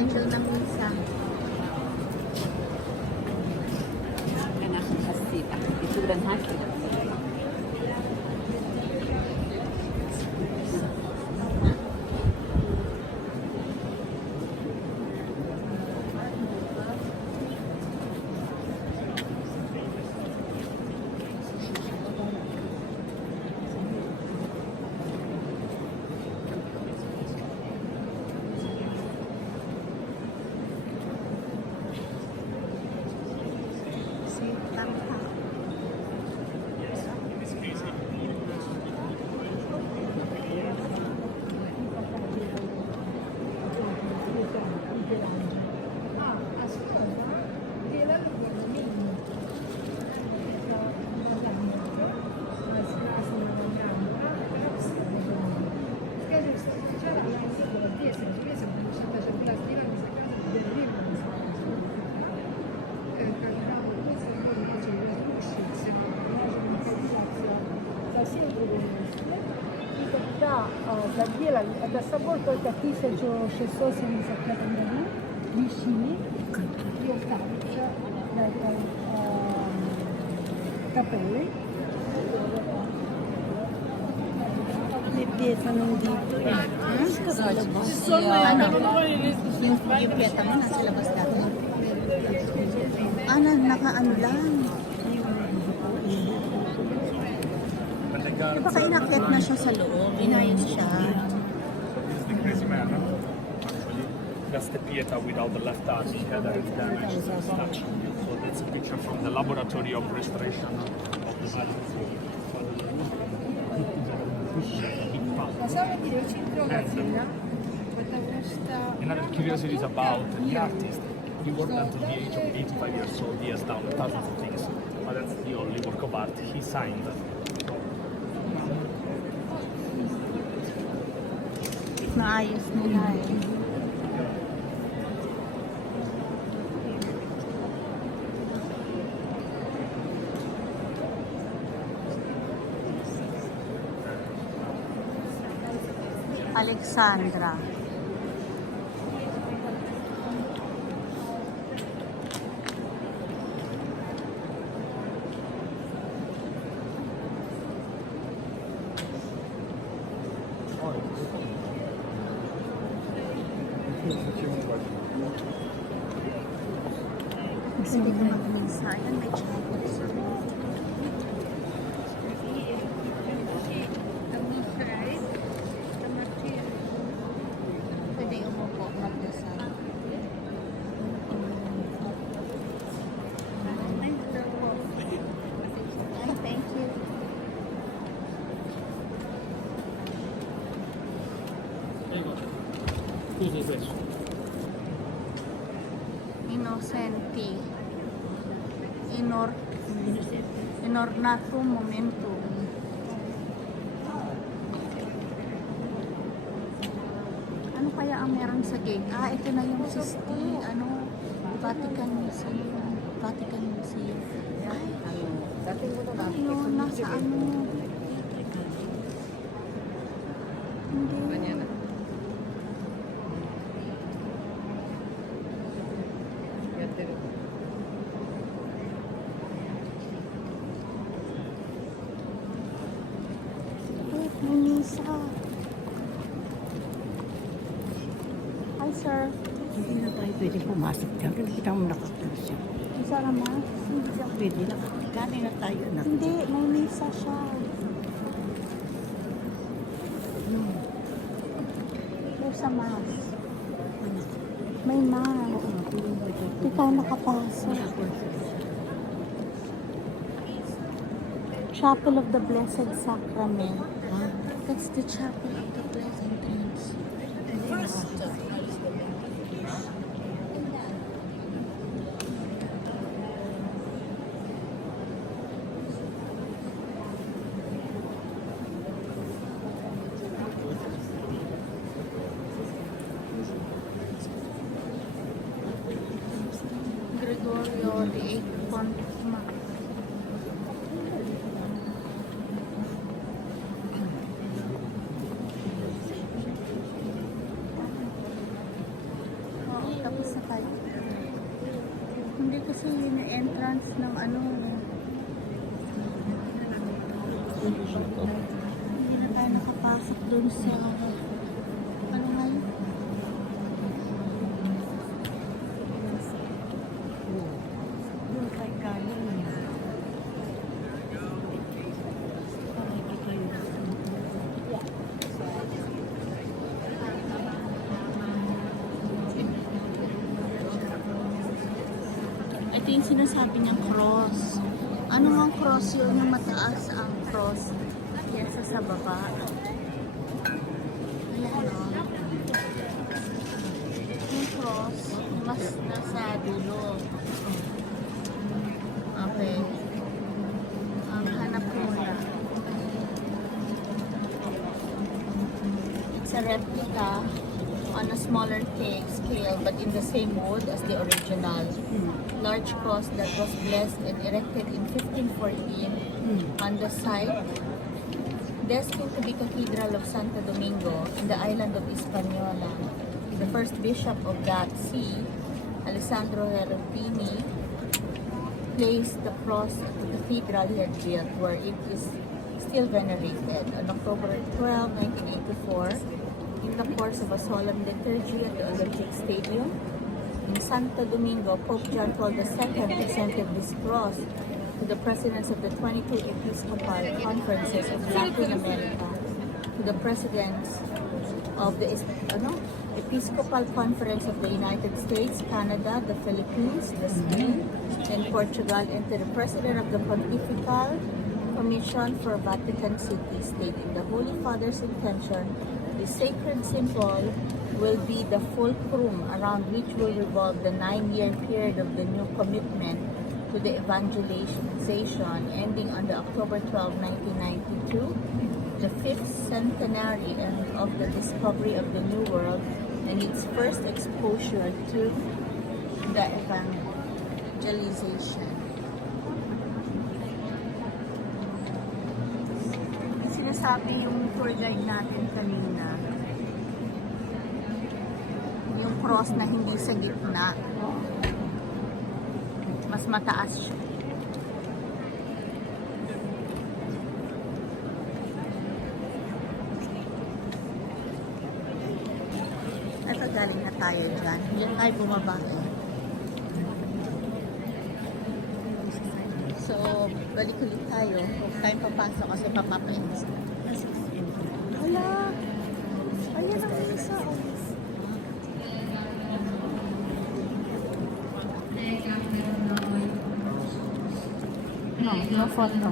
schedule ng misa. Anak ng hasita. Itulang hasita. Да собой только 1670 календарей, решили и останутся на этой капелле. Pieza nung dito eh. Yung piyeta mo nasa labas dati. Nakaano lang. Di ba kainakyat na siya sa loob? Inayos siya. The crazy man, actually. That's the Pieta without the left arm. He had a damage to the statue. So that's a picture from the laboratory of restoration of the Vatican. Another curiosity is about the artist. He worked until the age of 85 years old. He has done thousands of things, but that's the only work of art he signed. Naayos nila eh. Alexandra. Kasi hindi ko mag-minsa. Ayan, may chapel sa pwede umupo, magdasal. Ay, thank you. Scusa questo. Innocenti. Inornatum momentum. Ano kaya ang meron sa gate? Ito na yung Vatican Museum. Vatican Museum. Ay, ayun, nasa Hindi. May misa. Hi, sir. Hindi na tayo pwede pumasok dyan. Kita mo nakaklose siya. Isa naman. Hindi na pwede. Nakakikani na tayo na. Hindi, may misa siya. There's a mass. May mass. Hindi tayo nakapasok. Chapel of the Blessed Sacrament. That's the Chapel of the Blessed Prince. Gregorio the 8th Pontiff. kasi yun yung entrance ng ano. Hindi na tayo nakapasok dun sa ano nga yun? Doon kay galing. Ito yung sinasabi niyang cross. Ano ang cross yun? Yung mataas ang cross. Kesa sa baba. Ayan o. Yung cross, mas nasa dulo. Okay. Hanap ko muna. It's a replica on a smaller scale but in the same wood as the original. Large cross that was blessed and erected in 1514 on the site destined to be Cathedral of Santo Domingo in the island of Hispaniola. The first bishop of that see, Alessandro Herpini, placed the cross at the cathedral he had built where it is still venerated. On October 12, 1984, in the course of a solemn liturgy at the Olympic Stadium, in Santo Domingo, Pope John Paul II presented this cross to the presidents of the 22 Episcopal Conferences of Latin America, to the presidents of the Episcopal Conference of the United States, Canada, the Philippines, the Spain, and Portugal, and to the president of the Pontifical Commission for Vatican City, stating the Holy Father's intention, the sacred symbol will be the fulcrum around which will revolve the 9-year period of the new commitment to the evangelization ending on the October 12, 1992, the 5th centenary of the discovery of the New World and its first exposure to the evangelization. Sinasabi yung tour guide natin kanina, yung cross na hindi sa gitna, mas mataas siya. Ito, galing na tayo dyan. Diyan tayo bumaba eh. So, balik ulit tayo. Huwag tayong papasok kasi papapains. Hala! Ayan ang isa. No photo.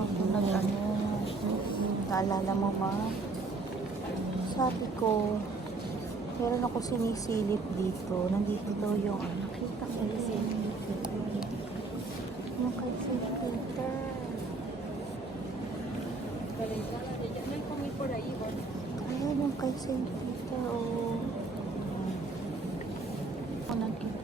ako nag-ano. Naalala mo, ma? Sabi ko, meron ako sinisilip dito. Nandito daw yung, nakita ko yung sinisilip. Yung kay St. Peter. Ayan yung kay St. Peter, oh. Ako nakita.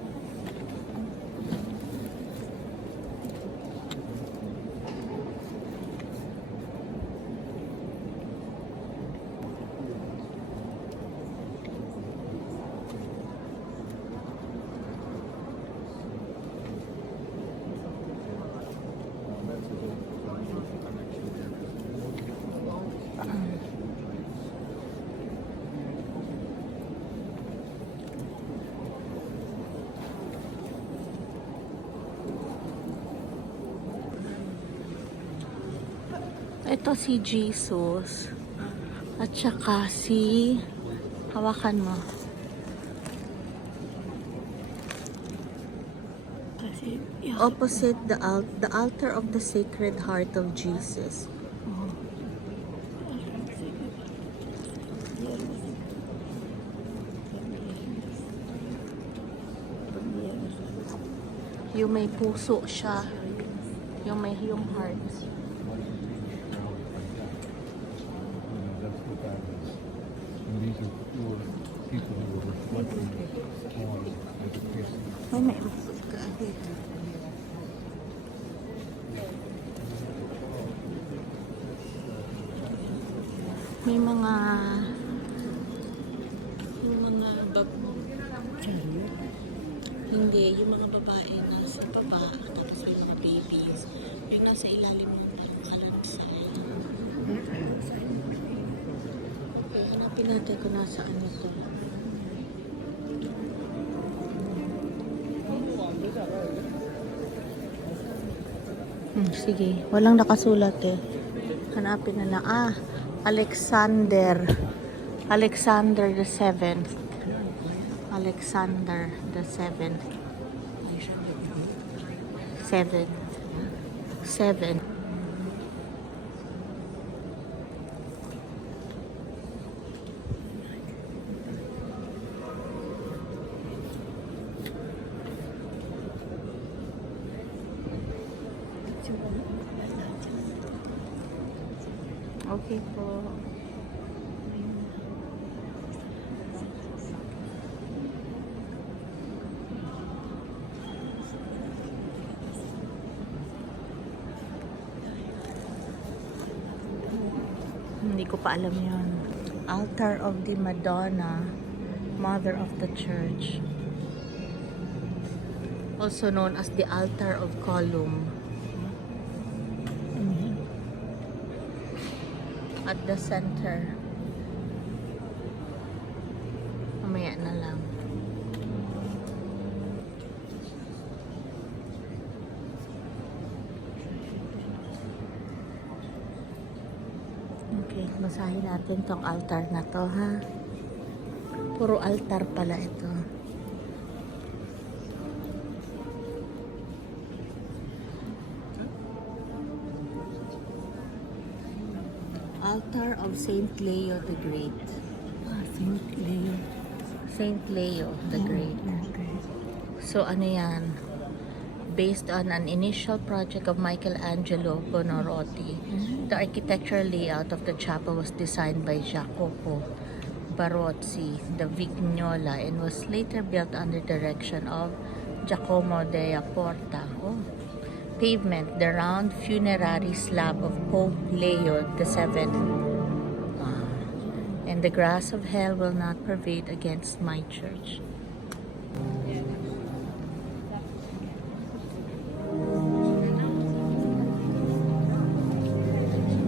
Ito si Jesus. At saka si... Hawakan mo. Kasi, Opposite the altar of the Sacred Heart of Jesus. Yung may puso siya. Yung may yung heart. That's what that is. And these are poor people who are reflecting on education. Ay, may may mga hindi, yung mga babae nasa baba tapos may mga babies yung nasa ilalim ng kalansan. Hanapin natin kung nasaan ito. Sige, walang nakasulat eh. Hanapin na lang. Alexander the 7th. Alexander the 7th. 7. Okay po. Hindi ko pa alam yun. Altar of the Madonna, Mother of the Church. Also known as the Altar of Column. At the center. Mamaya na lang. Okay, basahin natin tong altar na to, ha? Puro altar pala ito. Altar of Saint Leo the Great. Saint Leo. Saint Leo the Great. Okay. So ano yan? Based on an initial project of Michelangelo Buonarroti, the architectural layout of the chapel was designed by Jacopo Barozzi da Vignola and was later built under direction of Giacomo della Porta. Pavement, the round funerary slab of Pope Leo VII. And the grass of hell will not pervade against my church.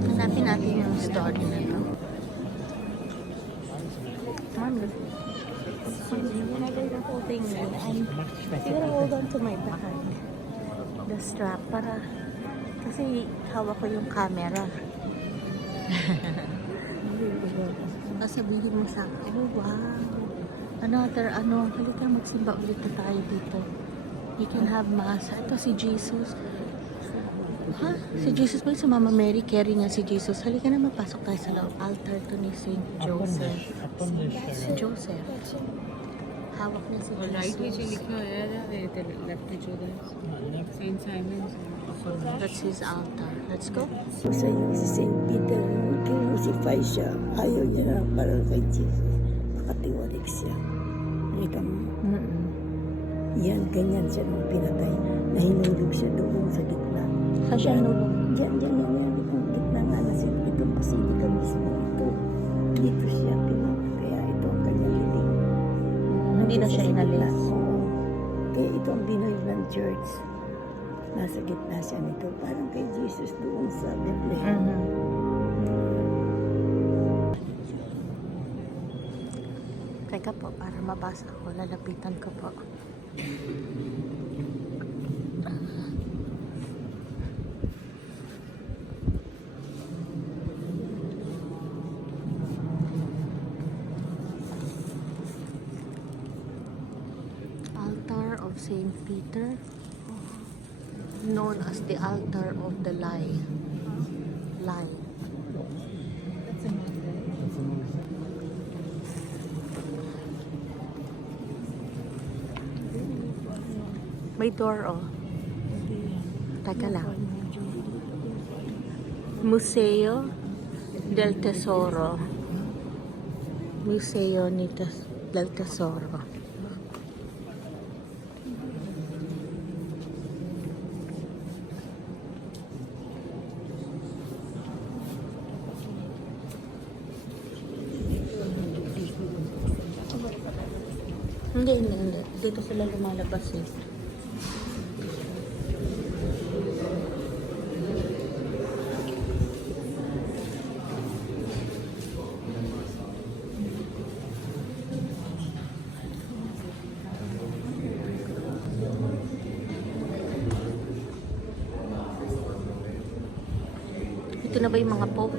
Hanapin natin yung story na to. Mami, when I did the whole thing, I'm gonna hold on to my back. The strap para kasi hawak ko yung camera. Sabihin mo sa akin, oh wow, halika magsimba ulit na tayo dito. You can have mass. Ito si Jesus. Ha? Si Jesus ba? Si Mama Mary carry nga si Jesus. Halika na, mapasok tayo sa loob. Altar to ni Saint Joseph. Joseph. Hawak niya si right में से Jesus. लिखा हुआ है left में चौदह saint Simon That's his altar. Let's go. So sa iyo, si St. Peter, kinusify siya. Ayaw niya na parang kay Jesus. Nakatiwalik siya. Halika mo. Yan, ganyan siya nung pinatay. Nahinulog siya doon sa gitna. Saan siya hinulog? Diyan, yung gitna nga na siya. Ito basilika mismo. Ito. Dito siya pinatay. Kaya ito ang kanyang hiling. Hindi na siya inalis. Oo. Kaya ito ang Binoy ng church. Nasa gitna siya nito. Parang kay Jesus doon sa Bethlehem. Teka po, para mabasa ko, lalapitan ko po. Altar of Saint Peter, known as the altar of the lie. Lie. May door, oh. Teka lang. Museo del Tesoro. Museo del Tesoro. Hindi. Dito sila lumalabas eh. Ito na ba yung mga pope?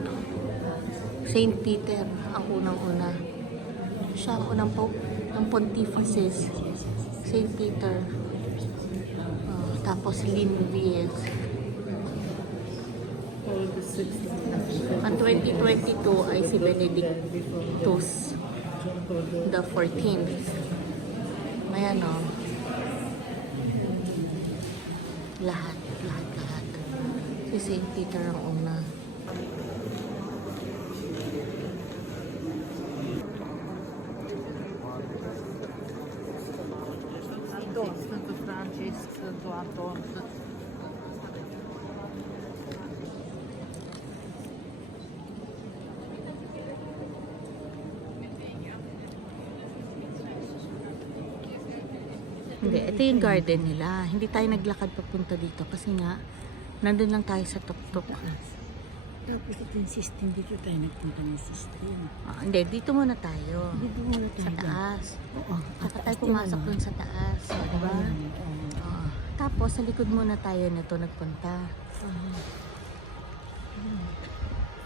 Saint Peter ang unang-una. Siya ang unang pope ng Pontifices. Saint Peter. Tapos Linvies. Ang 2022 ay si Benedictus the 14th. Ayan o. Lahat. Si Saint Peter ang una. Santo Francis, Santo Anton. Hindi, ito yung garden nila. Hindi tayo naglakad papunta dito kasi nga nandun lang tayo sa tuktok. Tapos ito yung system. Dito tayo nagpunta ng system. Hindi, dito muna tayo. Dito muna tayo. Sa taas. Oo. Saka tayo pumasok dun sa taas. Diba? Oo. Tapos sa likod muna tayo nito nagpunta.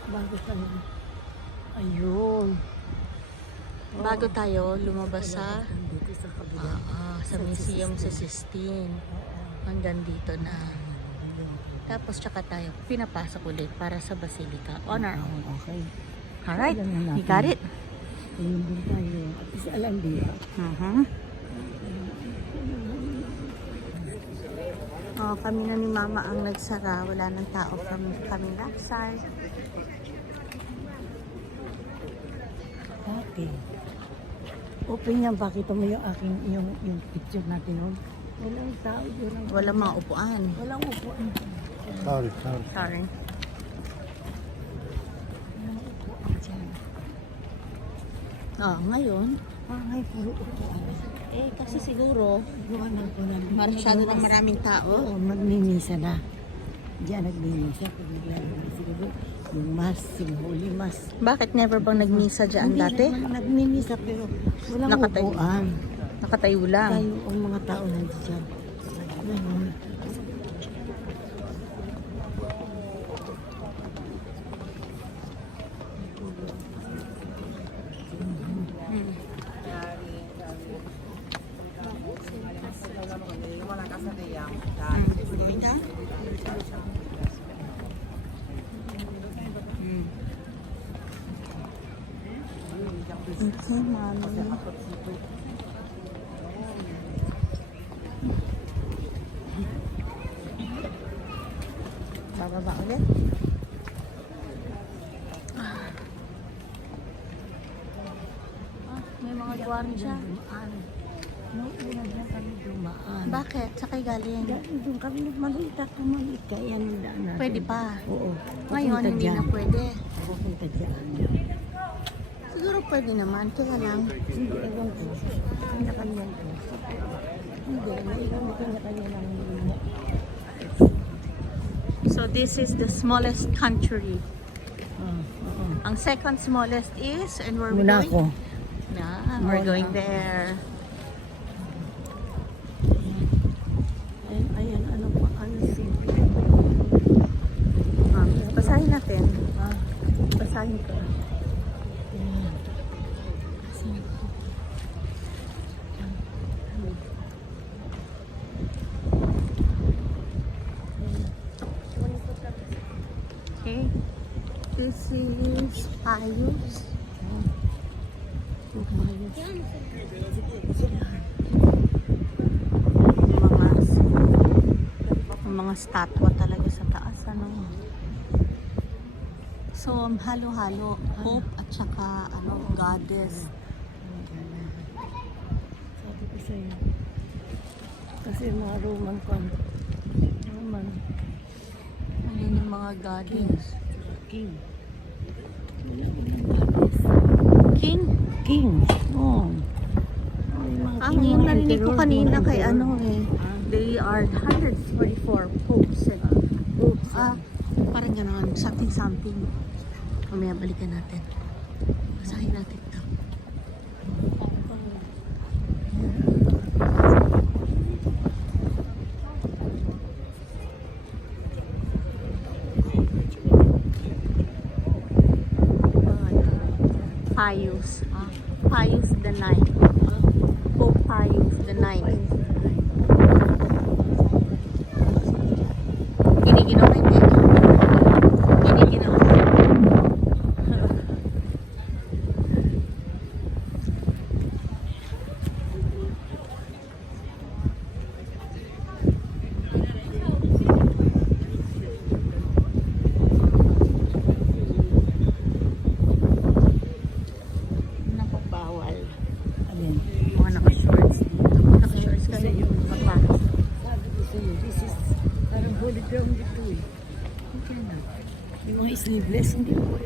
Bago tayo. Ayun. Bago tayo lumabas sa Dito sa kabila. sa Museum sa Sistine. Hanggang dito na. Tapos tsaka tayo pinapasok ulit para sa Basilica on our own. Okay. Alright, Alam na natin. you got it? Ayun din tayo. At least alam din. Oh, kami na ni Mama ang nagsara. Wala nang tao kami that side. Okay. Open yan. Bakit mo yung aking yung picture natin noon? Walang tao. Walang mga upuan. Walang upuan. Sorry. Sorry. Walang upuan dyan. Oh, ngayon, Ay, puro upuan. eh kasi siguro Buwanan ko na. masyado ng maraming tao. Oo, magmimisa na. Diyan nagmimisa. Pag naglalaro siguro, yung mas, yung holy mass. Bakit never bang nagmisa dyan dati? Hindi naman nagmimisa pero walang Nakatayo. upuan. Nakatayo lang. Tayo ang mga tao nandiyan. Ganun. Okay, mami. Bababa ulit. May mga gwardiya. No, una dyan kami dumaan. Bakit? Sa kay galing? Doon kami maliit ako maliit. Kaya yung daan natin. Pwede pa. Oo. Ngayon, Papunta hindi dyan. na pwede. Pupunta dyan. Siguro pwede naman. Kaya lang. Hindi, ewan ko. Kanya-kanya ko. Hindi, naiwan ko kanya-kanya lang. So this is the smallest country. Oo. Ang second smallest is, and where we going? Monaco. Yeah, we're going there. Ayan, ano pa, ano si... Basahin natin. Ah, Basahin ko. ayan. Okay. This is Payos. Mga statwa talaga sa taas, ano. So, halo-halo. Hope at saka, ano, goddess. Sabi ko sa'yo. Kasi mga Roman Roman Ayun yung mga goddess. King. King? King. Oo. May mga Ang king, yung mga narinig ko emperor, kanina mga kay emperor. ano eh. They are 144 popes. Oops. Parang gano'n. Something. Mamaya balikan natin. Basahin natin ito. Pius. Pius the Ninth. Pope Pius the Ninth. Giniginaw ka hindi? Giniginaw ka. Naku, bawal. Alin? Mga naka-shorts dito. Naka-shorts kayo. Naka-pants. Sabi ko sa'yo, this is parang holy ground dito eh. Okay na. Yung mga sleeveless, hindi po.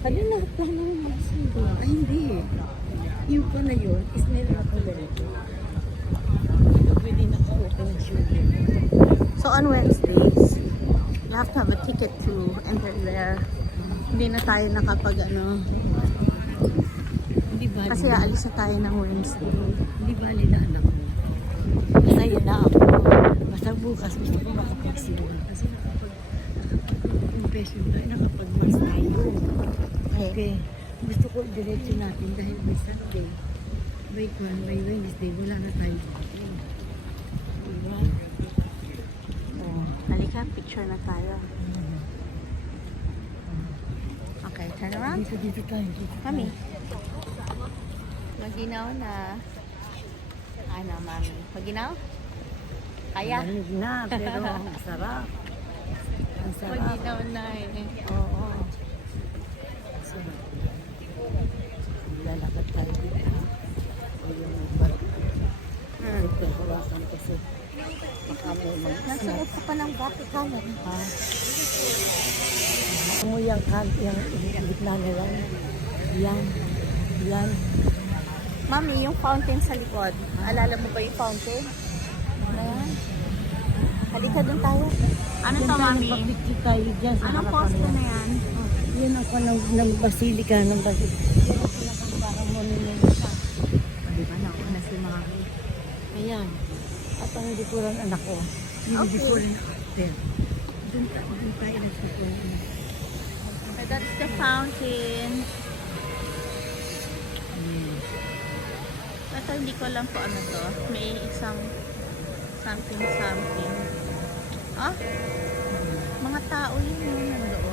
Kanina, plano yung mga sleeveless. Ay, hindi eh. Yung pa na yun, is meron ako ganito. Pwede na ako ng shoulder. So on Wednesdays, you have to have a ticket to enter there. Hindi na tayo nakapag ano. Hindi ba? Kasi aalis na tayo ng Wednesday. Hindi ba na anak mo? Masaya na ako. Basta bukas gusto ko makapagsimula. Kasi nakapag-confession tayo, nakapag-mass tayo. Okay. Gusto ko diretso natin dahil may Sunday. May Wednesday, wala na tayo. Diba? Oh, halika, picture na tayo. Okay, turn around. Dito tayo. Mami. Maginaw na. Ano, mami? Maginaw? Kaya? Malamig na, pero ang sarap. Ang sarap. Maginaw na eh. Oo. Sarap. Lalakad tayo dito. Yung barko. Ito, hawakan kasi. Baka may Nasuot ka pa ng Vatican. mo yung gitna nila. Yan. Mami, yung fountain sa likod. Alala mo ba yung fountain? Ayan. Halika dun tayo. Ano to, mami? Pagpicture tayo dyan sa Anong harapan poste mo. na yan? Yan ako ng basilika. Yan ako parang monument siya. Di ba, naku na si mami. Ayan. At ang likuran anak ko. Yung Okay. likuran after. Doon tayo nagsukuran. So that's the fountain. Ito, hindi ko alam po ano to. May isang something. Ah? Mga tao yun yung nandoon.